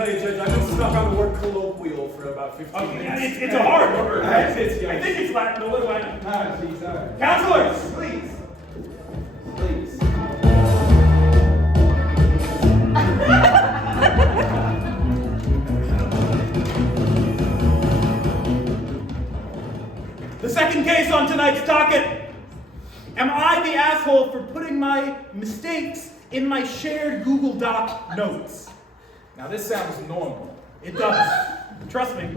tell you, Judge, I've been stuck on the word colloquial for about 15 minutes. It's a hard word, right? I think it's Latin, but what do I know? Geez, all right. Counselors, please. Please. The second case on tonight's docket. Am I the asshole for putting my mistakes in my shared Google Doc notes? Now this sounds normal. It does. Trust me.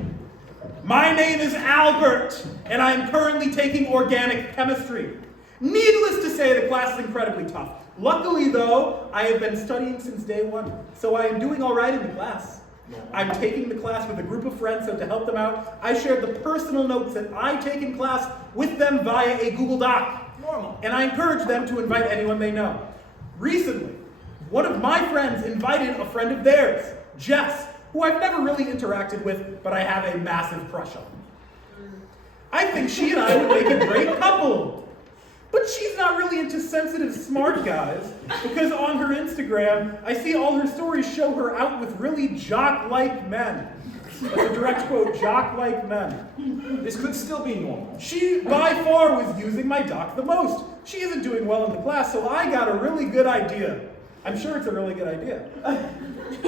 My name is Albert, and I am currently taking organic chemistry. Needless to say, the class is incredibly tough. Luckily, though, I have been studying since day one, so I am doing all right in the class. I'm taking the class with a group of friends, so to help them out, I shared the personal notes that I take in class with them via a Google Doc. Normal. And I encourage them to invite anyone they know. Recently, one of my friends invited a friend of theirs, Jess, who I've never really interacted with, but I have a massive crush on. I think she and I would make a great couple. But she's not really into sensitive, smart guys, because on her Instagram, I see all her stories show her out with really jock-like men. That's a direct quote, jock-like men. This could still be normal. She, by far, was using my doc the most. She isn't doing well in the class, so I got a really good idea. I'm sure it's a really good idea.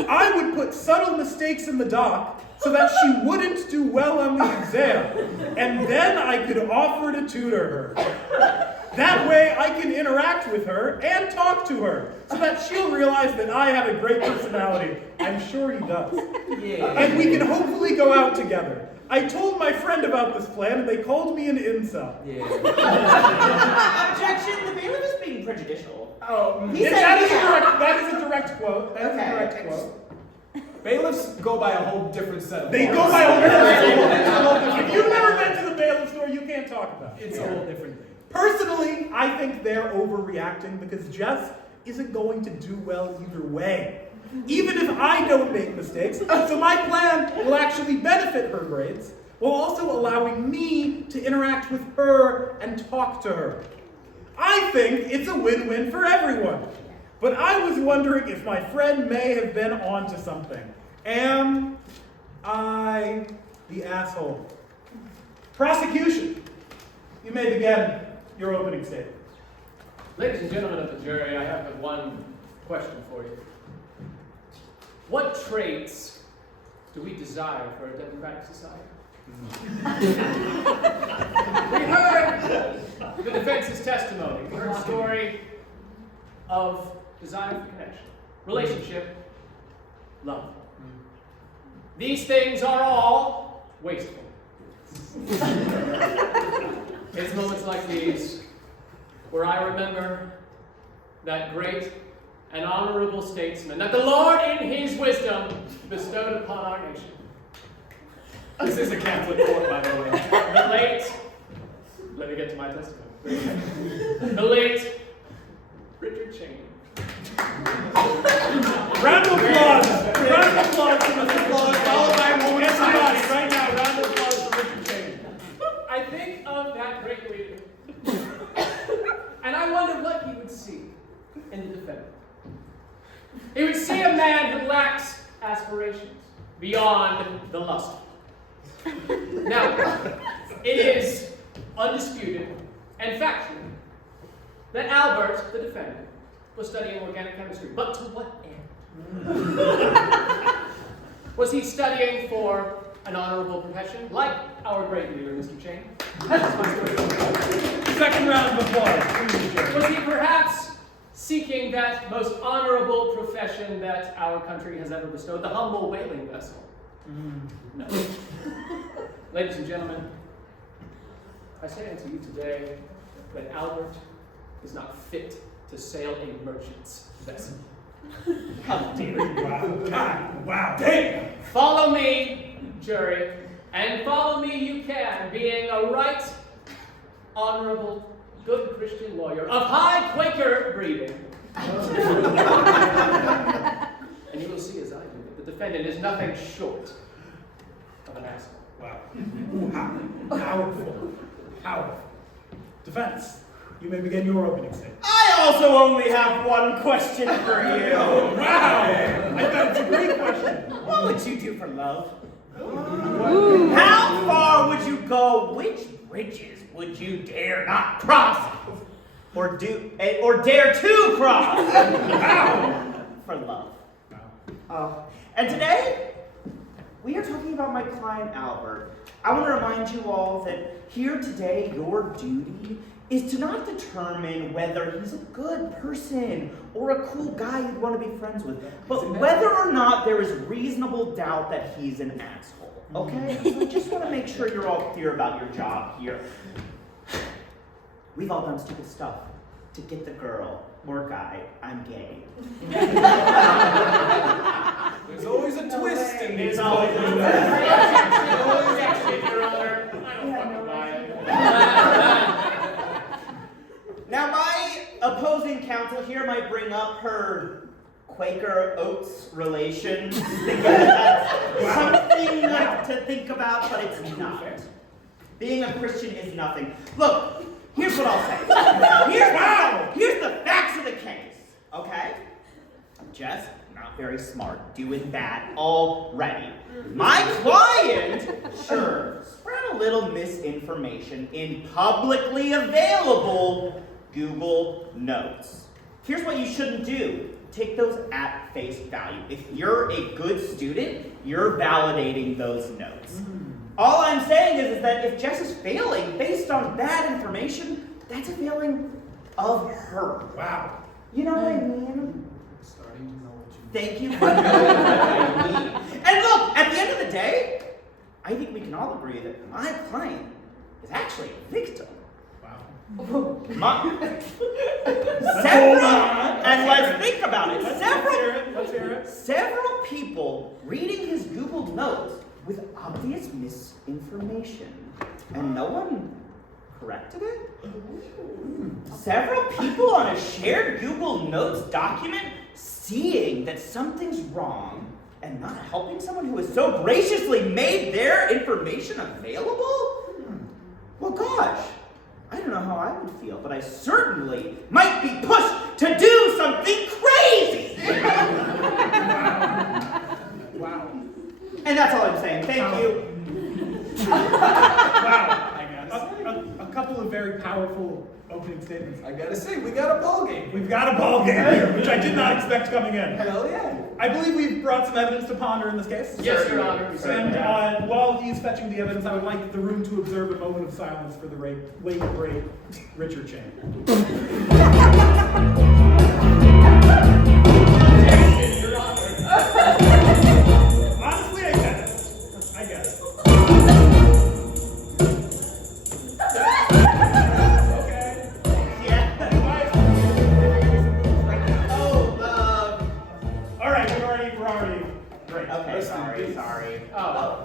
I would put subtle mistakes in the doc so that she wouldn't do well on the exam, and then I could offer to tutor her. That way I can interact with her and talk to her so that she'll realize that I have a great personality. I'm sure he does. Yeah. And we can hopefully go out together. I told my friend about this plan and they called me an incel. Yeah. Objection, the bailiff is being prejudicial. Oh, That is a direct quote. That is a direct quote. bailiffs go by a whole different set of They laws. go by a whole different. If you've never been to the bailiff store, you can't talk about it. It's a whole different thing. Personally, I think they're overreacting because Jess isn't going to do well either way. Even if I don't make mistakes, so my plan will actually benefit her grades, while also allowing me to interact with her and talk to her. I think it's a win-win for everyone. But I was wondering if my friend may have been onto something. Am I the asshole? Prosecution, you may begin your opening statement. Ladies and gentlemen of the jury, I have one question for you. What traits do we desire for a democratic society? We heard the defense's testimony. We heard a story of desire for connection, relationship, love. These things are all wasteful. It's moments like these where I remember that great and honorable statesman that the Lord in his wisdom bestowed upon our nation. This is a Catholic court, by the way. The late, let me get to my testimony. The late Richard Cheney. Round of applause! Round of applause for Mr. Applause, followed by a moment of silence right now. Round of applause for Richard Cheney. I think of that great leader, and I wonder what he would see in the defendant. He would see a man who lacks aspirations beyond the lustful. Now, it is undisputed and factual that Albert, the defendant, was studying organic chemistry. But to what end? Was he studying for an honorable profession, like our great leader, Mr. Cheney? Second round of applause. Please, Was he perhaps seeking that most honorable profession that our country has ever bestowed, the humble whaling vessel? No. Ladies and gentlemen, I say unto you today that Albert is not fit to sail a merchant's vessel. How dare you? Wow. God, wow. Damn. Follow me, jury, and follow me you can, being a right, honorable, good Christian lawyer of high Quaker breeding. And you will see as I do that the defendant is nothing short of an asshole. Wow. Ooh, powerful. Powerful. Defense, you may begin your opening statement. I also only have one question for you. Oh, wow. I thought it's a great question. Well, What would you do for love? How far would you go? Which bridges would you dare not cross? Or dare to cross? For love. And today, we are talking about my client Albert. I want to remind you all that here today, your duty is to not determine whether he's a good person or a cool guy you'd want to be friends with, but whether or not there is reasonable doubt that he's an asshole. Okay? So I just want to make sure you're all clear about your job here. We've all done stupid stuff to get the girl or guy. I'm gay. There's always a twist in these. There's always a twist. Your Honor. I don't fucking buy it. Now, my opposing counsel here might bring up her Quaker Oats relations. That's something to think about, but it's not. Being a Christian is nothing. Look, here's what I'll say. Here's the facts of the case, okay? Jess, not very smart, doing that already. My client, sure, spread a little misinformation in publicly available Google Notes. Here's what you shouldn't do. Take those at face value. If you're a good student, you're validating those notes. All I'm saying is that if Jess is failing based on bad information, that's a failing of her. Wow. You know what I mean? Starting to know what you Thank you for knowing what I mean. And look, at the end of the day, I think we can all agree that my client is actually a victim. And let's think about it. Let's hear it. Several people reading his Google Notes with obvious misinformation, and no one corrected it? Several people on a shared Google Notes document seeing that something's wrong and not helping someone who has so graciously made their information available? Well, gosh, I don't know how I would feel, but I certainly might be pushed to do something crazy! Wow. And that's all I'm saying. Thank you. Wow. A couple of very powerful opening statements. I gotta say, we got a ball game. We've got a ball game here, which I did not expect coming in. Hell yeah. I believe we've brought some evidence to ponder in this case. Yes, Your Honor. And while he's fetching the evidence, I would like the room to observe a moment of silence for the late great Richard Chan. Your Honor. Honestly, I get it. Okay. Yeah. All right, we're already great. Okay, sorry. Oh.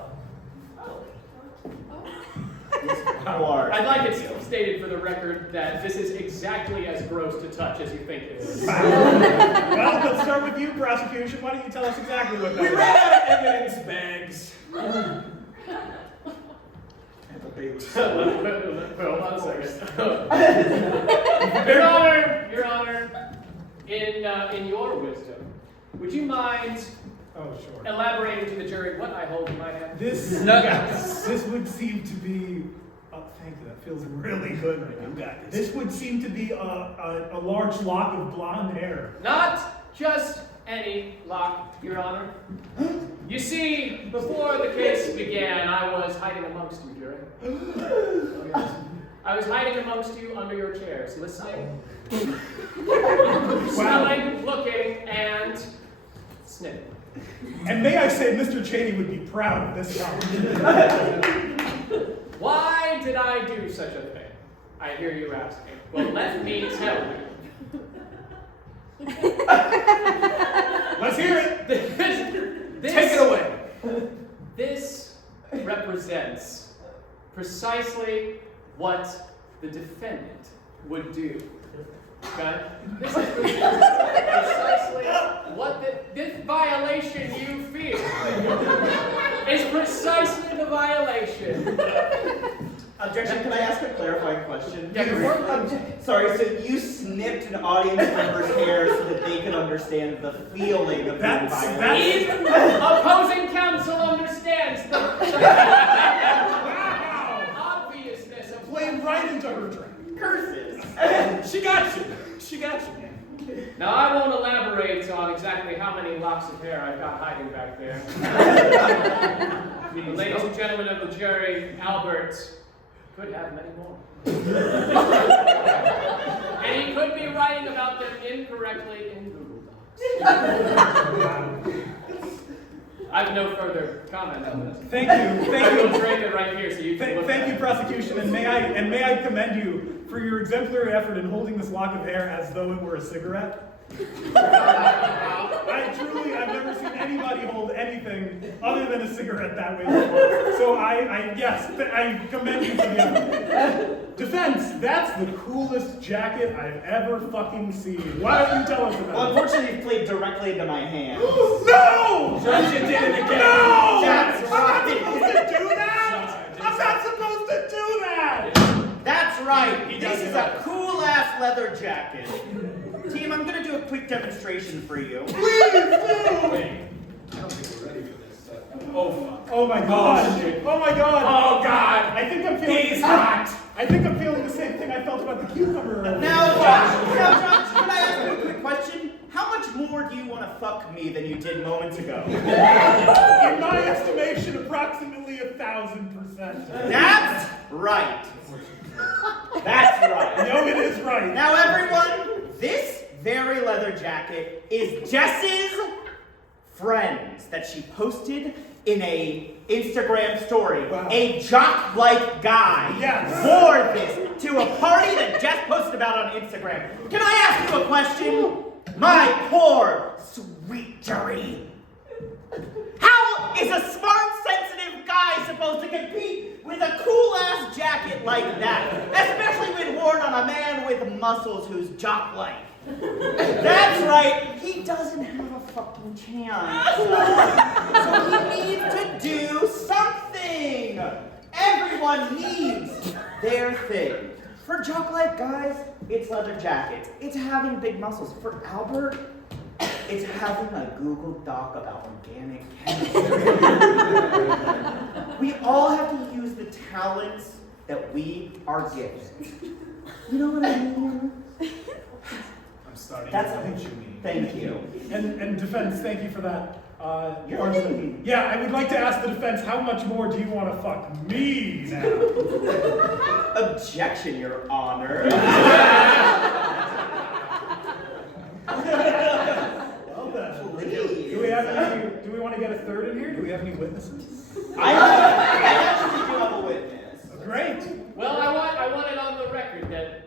Or I'd like it stated for the record that this is exactly as gross to touch as you think it is. Well, let's start with you, prosecution. Why don't you tell us exactly what that We was? ran out of evidence bags. Hold on a second. Your Honor, in your wisdom, would you mind Oh, sure. elaborating to the jury what I hold in my hand? This would seem to be. Oh, thank you. That feels really good right now. You got this. This would seem to be a large lock of blonde hair. Not just any lock, Your Honor. You see, before the case began, I was hiding amongst you, jury. I was hiding amongst you under your chairs, listening, smelling, looking, and sniffing. And may I say, Mr. Cheney would be proud of this job. Why did I do such a thing? I hear you asking. Well, let me tell you. Let's hear it. Take it away. This represents precisely what the defendant would do. Okay? This is precisely what this violation you feel is precisely the violation. Objection, can I ask a clarifying question? Yeah, go for it. Sorry, so you snipped an audience member's hair so that they could understand the feeling of being violated? Even opposing Wow! Obviousness of Played right into her trap. Curses. She got you. She got you. Now, I won't elaborate on exactly how many locks of hair I've got hiding back there. But ladies and gentlemen of the jury, Albert could have many more. And he could be writing about them incorrectly in Google Docs. I have no further comment on this. Thank you. I Thank will you. drape it right here so you can look Thank at you, it. prosecution, and may I commend you for your exemplary effort in holding this lock of hair as though it were a cigarette. I've never seen anybody hold anything other than a cigarette that way before. So I commend you for the effort. Defense, that's the coolest jacket I've ever fucking seen. Why don't you tell us Well, about it? unfortunately, it played directly into my hand. No! Judge, you did it again. No! That's I'm not right. supposed to do that! I'm not supposed to do that! That's right. He This does is it a right. cool-ass leather jacket. Team, I'm gonna do a quick demonstration for you. Please do! Wait. I don't think we're ready for this. Oh, fuck. Oh my god! shit. Oh my god! Oh, God. I think I'm feeling He's hot. I think I'm feeling the same thing I felt about the cucumber earlier. Now, Josh, can I ask you a quick question? How much more do you want to fuck me than you did moments ago? In my estimation, approximately 1,000%. That's right. That's right. No, it is right. Now, everyone, this very leather jacket is Jess's friends that she posted in a Instagram story. Wow. A jock-like guy Yes. wore this to a party that Jess posted about on Instagram. Can I ask you a question? My poor, sweet jury. How is a smart, sensitive guy supposed to compete with a cool-ass jacket like that? Especially when worn on a man with muscles who's jock-like. That's right, he doesn't have a fucking chance. So he needs to do something. Everyone needs their thing. For jock-like guys, it's leather jackets. It's having big muscles. For Albert, it's having a Google Doc about organic chemistry. We all have to use the talents that we are given. You know what I mean? I'm starting That's to know what you mean. Thank you. And defense, thank you for that. You're argument. welcome. Yeah, I would like to ask the defense, how much more do you want to fuck me now? Objection, Your Honor. Well then, Please. do we want to get a third in here? Do we have any witnesses? I actually do have a witness. Great. Well, I want it on the record that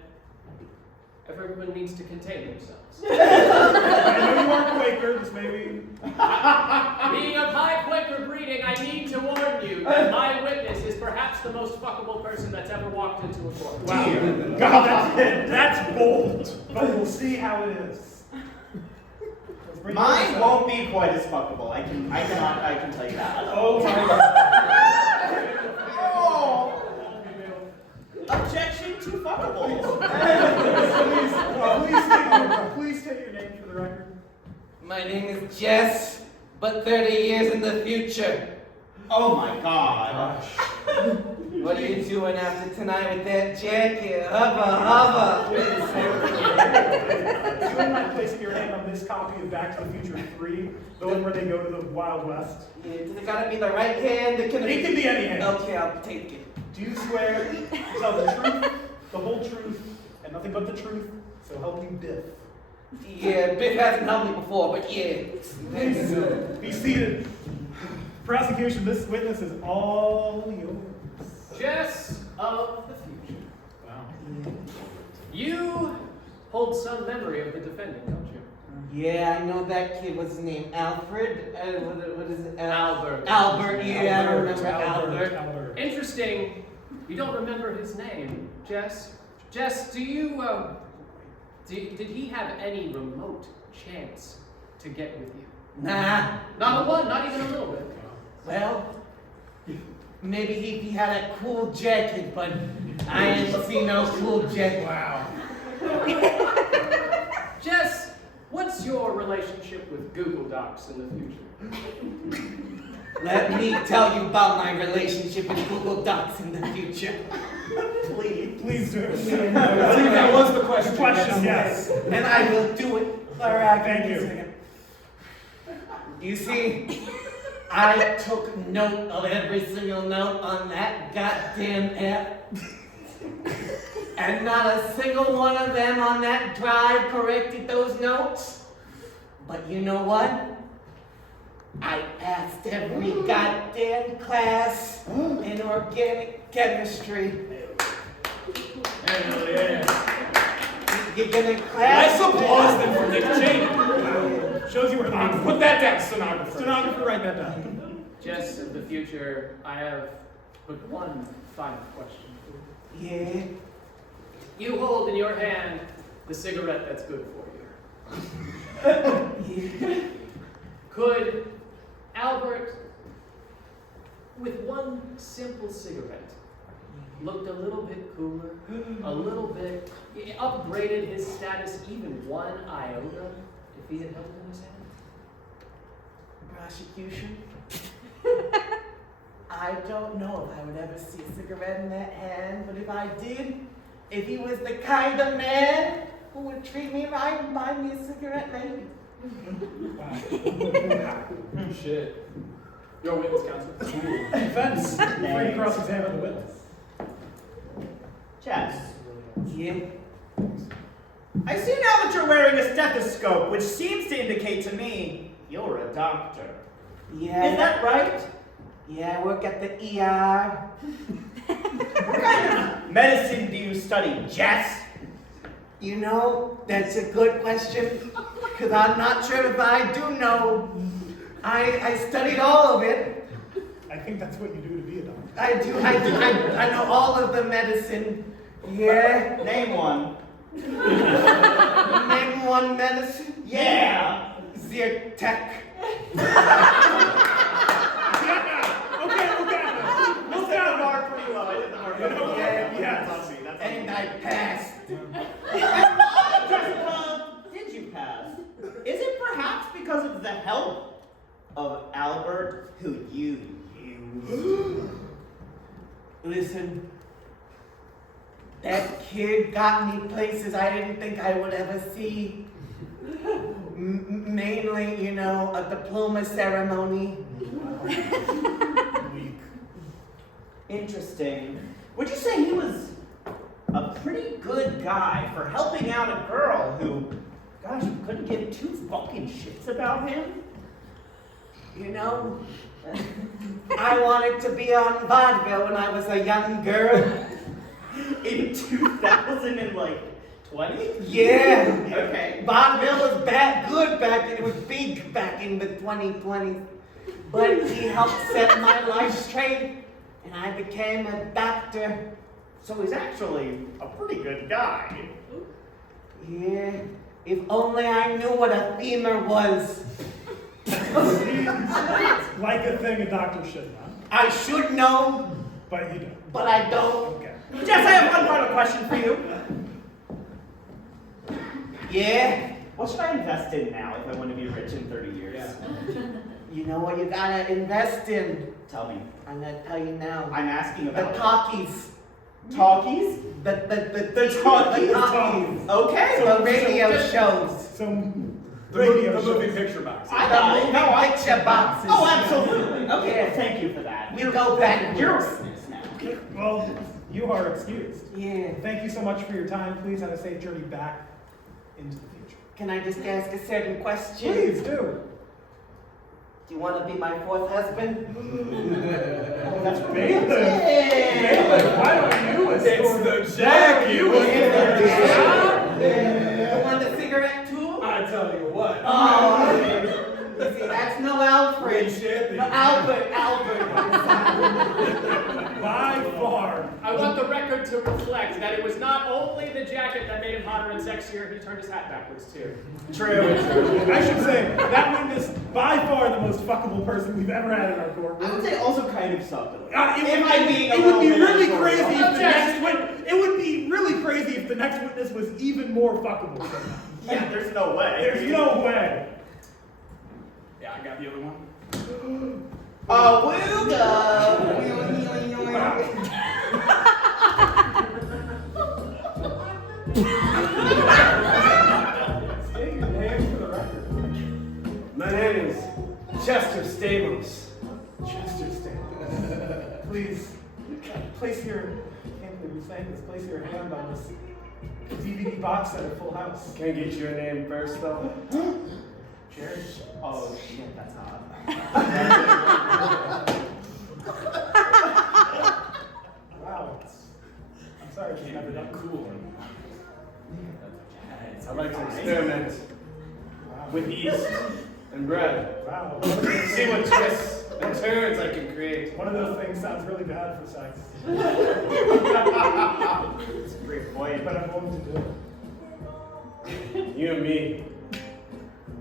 everyone needs to contain themselves. I know you are Quaker, this may be... Being of high Quaker breeding, I need to warn you that my witness is perhaps the most fuckable person that's ever walked into a court. Wow. God, that's bold. But we'll see how it is. Let's bring Mine this up. won't be quite as fuckable. I can tell you that. Oh my god. Oh. Objection to fuckable. Please state your name for the record. My name is Jess, but 30 years in the future. Oh my god. What are you doing after tonight with that jacket? Hubba, Do you mind placing your hand on this copy of Back to the Future 3, the one where they go to the Wild West? Does it gotta be the right hand? It can be any hand. Okay, I'll take it. Do you swear to tell the truth, the whole truth, and nothing but the truth, so help you Biff? Yeah, Biff hasn't helped me before, but yeah. Please be seated. Prosecution, this witness is all yours. Jess of the future. Wow. You hold some memory of the defendant, don't you? Yeah, I know that kid. What's his name? Alfred? What is it? Albert. Albert, yeah, I remember Albert. Albert. Interesting, you don't remember his name, Jess. Jess, do you, did he have any remote chance to get with you? Nah. Not a one, not even a little bit. Well, maybe he had a cool jacket, but I ain't seen no cool jacket. Wow. Jess, what's your relationship with Google Docs in the future? Let me tell you about my relationship with Google Docs in the future. Please do. I think that was the question. Yes. And I will do it. All right, Thank you. You see, I took note of every single note on that goddamn app. And not a single one of them on that drive corrected those notes. But you know what? I passed every goddamn class in organic chemistry. Hell yeah. You're gonna class? Let's applause them for Nick Cheney. Shows you where the Put that down, stenographer. stenographer, write that down. Jess of the future, I have but one final question. Yeah. You hold in your hand the cigarette that's good for you. Yeah. Could Albert, with one simple cigarette, looked a little bit cooler, a little bit, upgraded his status even one iota if he had held it in his hand? Prosecution? I don't know if I would ever see a cigarette in that hand, but if I did, if he was the kind of man who would treat me right and buy me a cigarette, maybe. Shit. Your witness, counsel. Defense, free to cross-examine the witness. Jess, Yeah. I see now that you're wearing a stethoscope, which seems to indicate to me you're a doctor. Yeah. Is that right? Yeah, I work at the ER. What kind of medicine do you study, Jess? You know, that's a good question, because I'm not sure if I do know. I studied all of it. I think that's what you do to be a doctor. I know all of the medicine. Yeah. Name one. Name one medicine. Yeah. Zyrtec. We'll count Mark pretty low. I did the mark pretty low. Yeah, yes. That's on me. That's on And me. I passed. Jessica, did you pass? Is it perhaps because of the help of Albert, who you used? Listen, that kid got me places I didn't think I would ever see. Mainly, you know, a diploma ceremony. Interesting. Would you say he was a pretty good guy for helping out a girl who, gosh, you couldn't give two fucking shits about him? You know, I wanted to be on vaudeville when I was a young girl. In 2020? Yeah. Okay. Vaudeville was good back then. It was big back in the 2020s. But he helped set my life straight, and I became a doctor. So he's actually a pretty good guy. Yeah. If only I knew what a femur was. Like a thing a doctor should know, I should know, but you don't. but I don't. Okay. Jess, I have one final question for you. Yeah. What should I invest in now if I want to be rich in 30 years? You know what you gotta invest in? Tell me. I'm gonna tell you now. I'm asking The about talkies. talkies? The talkies. talkies. Okay. The radio shows. Some The radio movie shows. picture box. I The got it. moving No, I- picture boxes. Oh, absolutely. Okay, Yeah. well, thank you for that. We go backwards. You're a witness now. Well, you are excused. Yeah. Thank you so much for your time. Please have a safe journey back into the future. Can I just ask a certain question? Please do. Do you want to be my fourth husband? Oh, that's Bailiff. romantic. Bailiff, why don't you escort the Jack. You was You want the cigarette too? I tell you what. Oh, you see, that's no Alfred. No, Albert. by far. I want the record to reflect that it was not only the jacket that made him hotter and sexier, he turned his hat backwards too. True. I should say, that witness, by far the most fuckable person we've ever had in our I would courtroom. say also kind of subtle. It would If I'm being a it would be little bit really editorial. crazy if the Objection. next witness, it would be really crazy if the next witness was even more fuckable. Yeah, there's no way. There's no way. Yeah, I got the other one. Awooga! State your name for the record. My name is Chester Stamos. Chester State. Please, place your, I can't believe you're saying this, place your hand on this DVD box set of Full House. Can I get your name first, though? Jared. Oh shit, that's hot. Wow. I'm sorry, it's never done. Cool. I like to experiment with yeast and bread. Wow. See what twists and turns I can create. One of those things sounds really bad for sex. It's a great point. But I'm willing to do it. You and me,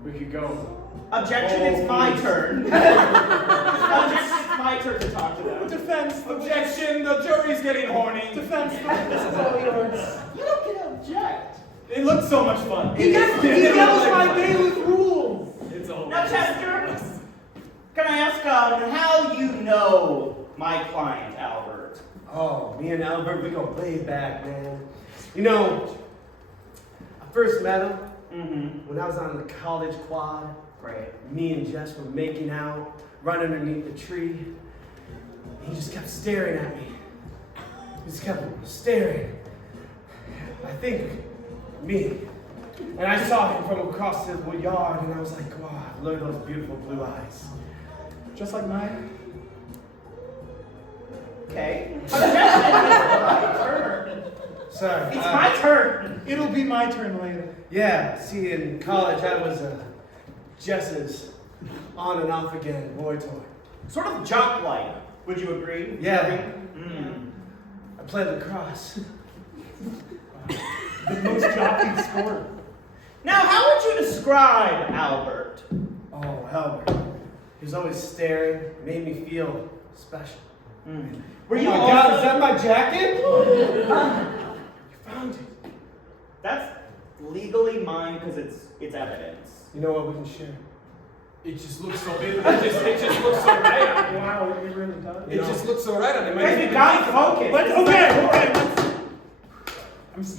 we could go. Objection, Oh, it's my please. turn. Objection, it's my turn to talk to them. Defense. Objection, the jury's getting horny. Defense. This is all yours. You don't get to object. It looks so much fun. He knows my bailiff rules. It's all Now, Chester, can I ask how you know my client, Albert? Oh, me and Albert, we go way back, man. You know, I first met him when I was on the college quad. Great. Me and Jess were making out, right underneath the tree. He just kept staring at me. He just kept staring. I think me. And I saw him from across the yard, and I was like, wow, look at those beautiful blue eyes. Just like mine. Okay. Objection, it's my turn. Sorry. It's my turn. It'll be my turn later. Yeah, see, in college, I was Jess's on and off again boy toy. Sort of jock-like. Would you agree? Yeah. Mm. I played lacrosse. The most jockey sport. Now, how would you describe Albert? Oh, Albert. He was always staring, made me feel special. Were you oh my also... God, is that my jacket? You found it. That's legally mine because it's evidence. You know what? We can share. It just looks so it just looks so right on him. Wow, it really does. It just looks so right on him. Guys, we got focused.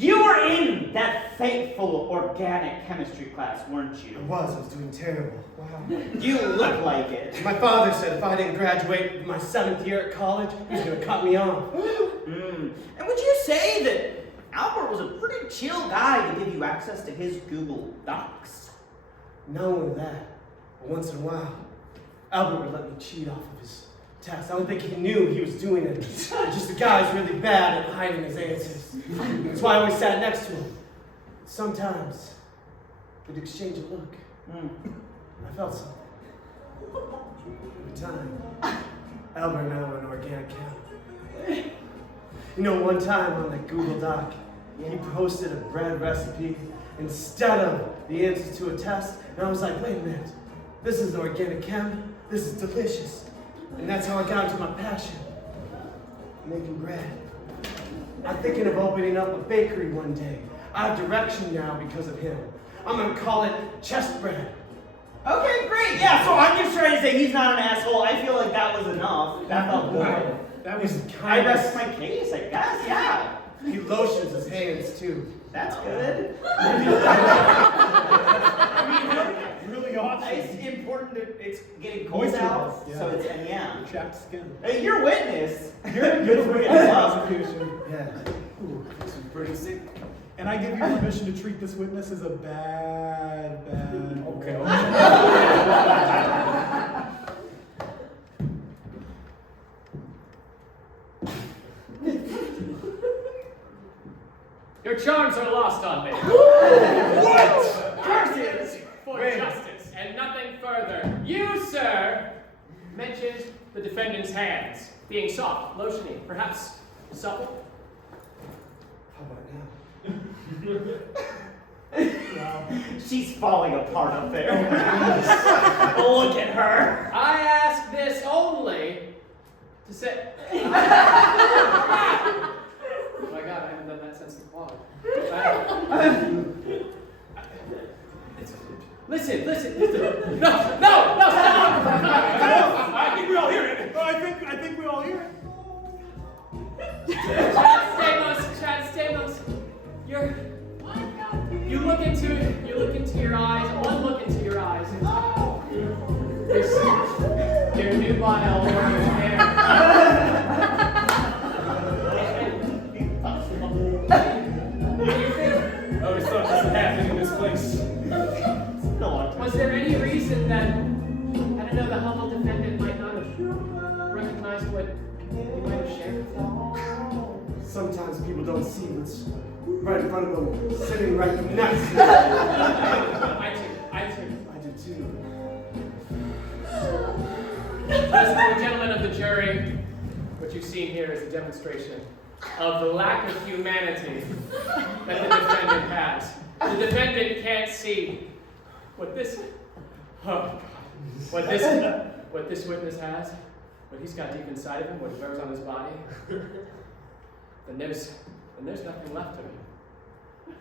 You were in that fateful organic chemistry class, weren't I you? was doing terrible. Wow. You look like it. My father said if I didn't graduate my 7th year at college, he was going to cut me off. And would you say that Albert was a pretty chill guy to give you access to his Google Docs? Not only that, but once in a while, Albert would let me cheat off of his test. I don't think he knew he was doing it. Just the guy's really bad at hiding his answers. That's why I always sat next to him. Sometimes we'd exchange a look. I felt something. Every time, Albert and I were an organic chem. You know, one time on the Google Doc, he posted a bread recipe instead of the answers to a test, and I was like, wait a minute, this is organic chem, this is delicious. And that's how I got into my passion, making bread. I'm thinking of opening up a bakery one day. I have direction now because of him. I'm gonna call it chest bread. Okay, great. Yeah, so I'm just trying to say he's not an asshole. I feel like that was enough. That felt good. That was I kind rest my case, I guess. Yeah. He lotions his hands too. That's good. Really awesome. It's important that it's getting cold out, Yeah. so it's, and yeah. Chapped skin. Hey, you're witness. You're You're bringing it up. prosecution. Yeah. This is pretty sick. And I give you permission to treat this witness as a bad. Okay. Your charms are lost on me. What? Curses for Wait. justice and nothing further. You, sir, mentioned the defendant's hands being soft, lotiony, perhaps supple. How about now? She's falling apart up there. Look at her. I ask this only to say. Oh my God, I haven't done that since the quad. Listen. No, stop! I think we all hear Your nubile orange hair. What do you think? I always thought this would happen in this place. Was there any reason that, I don't know, the humble defendant might not have recognized what you might have shared with him? Sometimes people don't see what's right in front of them, sitting right next to I them. I too. I do too. Listen, gentlemen of the jury, what you've seen here is a demonstration of the lack of humanity that the defendant has. The defendant can't see what this witness has, what he's got deep inside of him, what he wears on his body. Then there's nothing left of him.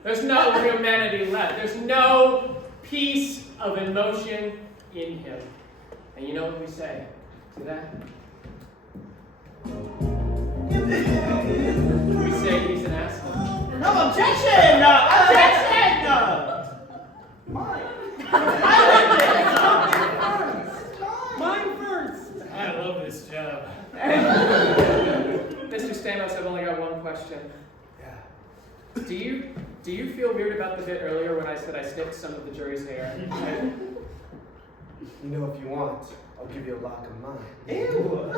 There's no humanity left. There's no piece of emotion in him. And you know what we say to that? We say he's an asshole. No objection! Objection! Mine. Mine first. I love this job. Mr. Stamos, I've only got one question. Yeah. Do you feel weird about the bit earlier when I said I snipped some of the jury's hair? You know, if you want, I'll give you a lock of mine. Ew.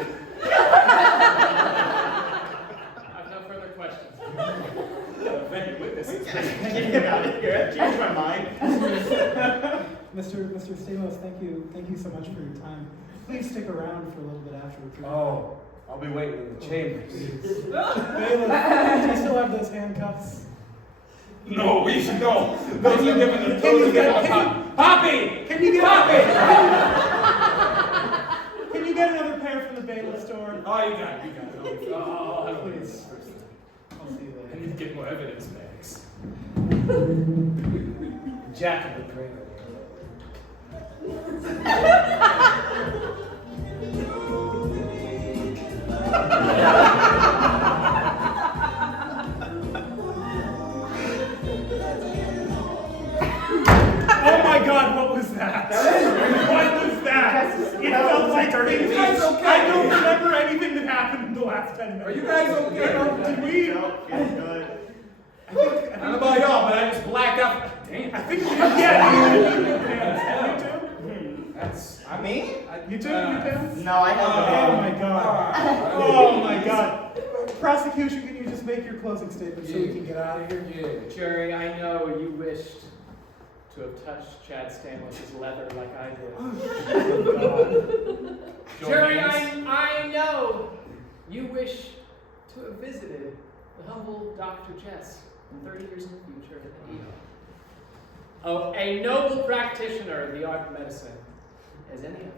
I've no further questions. Venue witnesses. Get out of here. I changed my mind. Mr. Stamos, thank you so much for your time. Please stick around for a little bit afterwards. Oh, I'll be waiting in the chambers. Bailiff, do you still have those handcuffs? No, we should go. No, you give it the Can you get Poppy! Can you get Poppy! Can you get another pair from the bailiff store? Oh, you got it. I'll have Please. this first. I'll see you I later. need to get more evidence, Max. Jack of the Great. Oh my God, what was that? What was that? It felt like You guys okay? I don't remember anything that happened in the last 10 minutes. Are you guys okay? Did we? Nope, feels good. I think I don't know about y'all, but I just blacked out. Damn. I think we yeah. That's. Me? You too? You too? No, I have Oh my God. Oh my God. Prosecution, can you just make your closing statement so we can get out of here? Yeah. Jury, I know you wished to have touched Chad Stamos' leather like I did. Jury, I know you wish to have visited the humble Dr. Jess in 30 years in the future of a noble practitioner of the art of medicine as any other.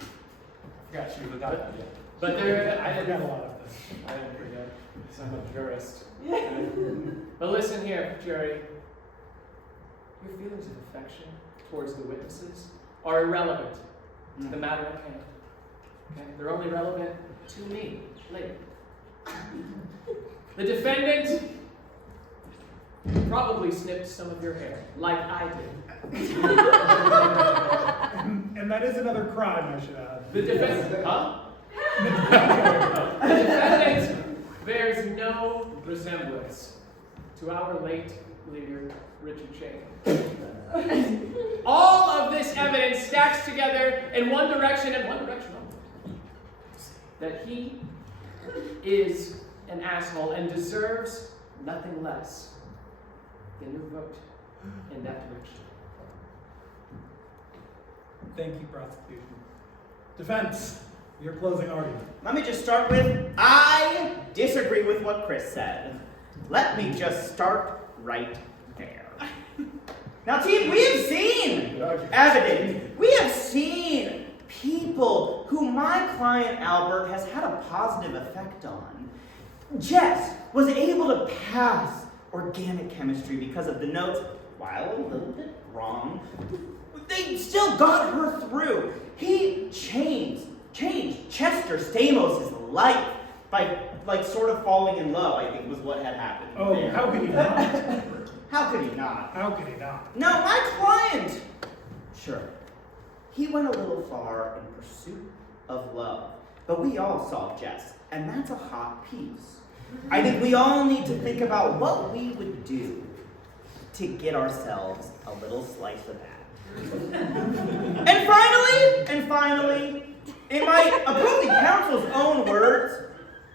I forgot she was a doctor. But there, I forgot a lot of this. I didn't forget, because I'm a jurist. But listen here, Jerry. Your feelings of affection towards the witnesses are irrelevant to the matter at hand. Okay? They're only relevant to me later. The defendant probably snipped some of your hair, like I did. And that is another crime, I should add. The defendant, huh? The defendant bears no resemblance to our late leader, Richard Shane. All of this evidence stacks together in one direction and one direction only. That he is an asshole and deserves nothing less than your vote in that direction. Thank you, prosecution. Defense, your closing argument. Let me just start with, I disagree with what Chris said. Let me just start right there. Now, team, we have seen evidence. We have seen people who my client Albert has had a positive effect on. Jess was able to pass organic chemistry because of the notes, while a little bit wrong. They still got her through. He changed Chester Stamos' life by, sort of falling in love, I think was what had happened. Oh, there. how could he not? How could he not? How could he not? No, my client. Sure. he went a little far in pursuit of love. But we all saw Jess, and that's a hot piece. I think we all need to think about what we would do to get ourselves a little slice of that. And finally, in my opposing counsel's own words,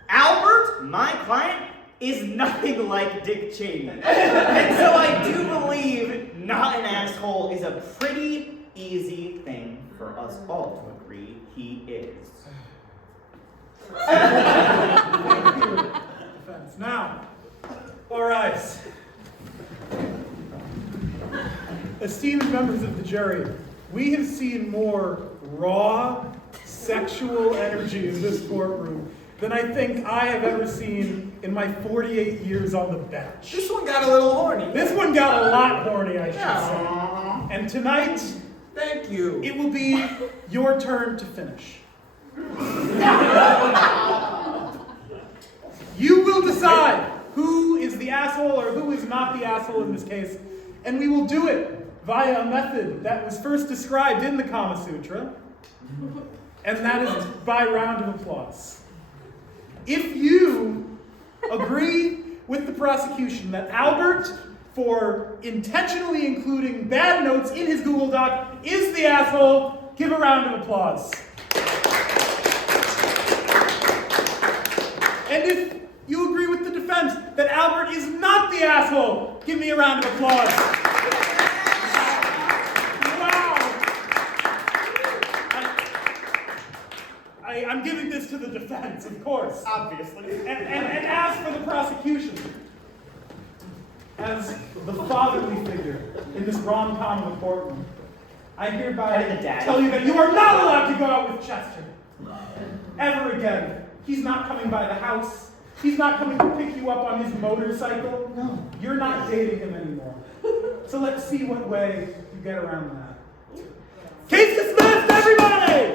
Albert, my client, is nothing like Dick Cheney. And so I do believe not an asshole is a pretty easy thing for us all to agree he is. Defense. Now, all rise. Esteemed members of the jury, we have seen more raw sexual energy in this courtroom than I think I have ever seen in my 48 years on the bench. This one got a little horny. This one got a lot horny, I should say. And tonight, Thank you. it will be your turn to finish. You will decide who is the asshole or who is not the asshole in this case, and we will do it via a method that was first described in the Kama Sutra, and that is by round of applause. If you agree with the prosecution that Albert, for intentionally including bad notes in his Google Doc, is the asshole, give a round of applause. And if you agree with the defense that Albert is not the asshole, give me a round of applause. I'm giving this to the defense, of course. Obviously. And as for the prosecution, as the fatherly figure in this rom-com in the courtroom, I hereby And the dad. tell you that you are not allowed to go out with Chester. Ever again. He's not coming by the house. He's not coming to pick you up on his motorcycle. No. You're not dating him anymore. So let's see what way you get around that. Case dismissed, everybody!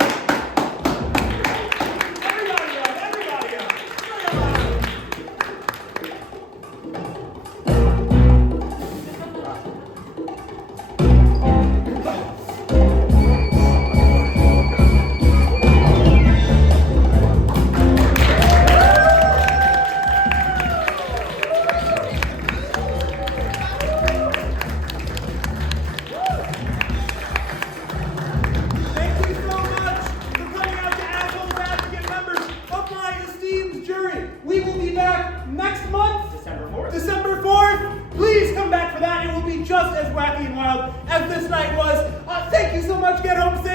Just as wacky and wild as this night was. Thank you so much. Get home safe.